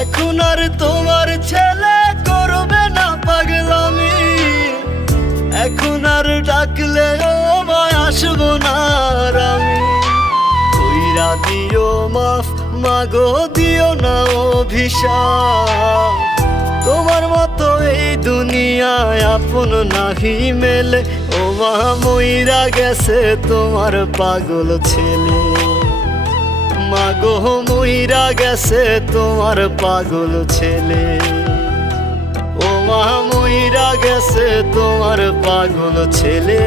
এখন আর তোমার ছেলে করবে না পাগলামি, এখন আর ডাকলে ও মায় আসবো না আর আমি। কইরা দিও মাফ মাগো, দিও না অভিশাপ। তোমার মতো এই দুনিয়ায় আপন নাহি মেলে, ও মা মইরা গেছে তোমার পাগল ছেলে। মাগো মইরা গেছে তোমার পাগল ছেলে, ও মা মইরা গেছে তোমার পাগল ছেলে।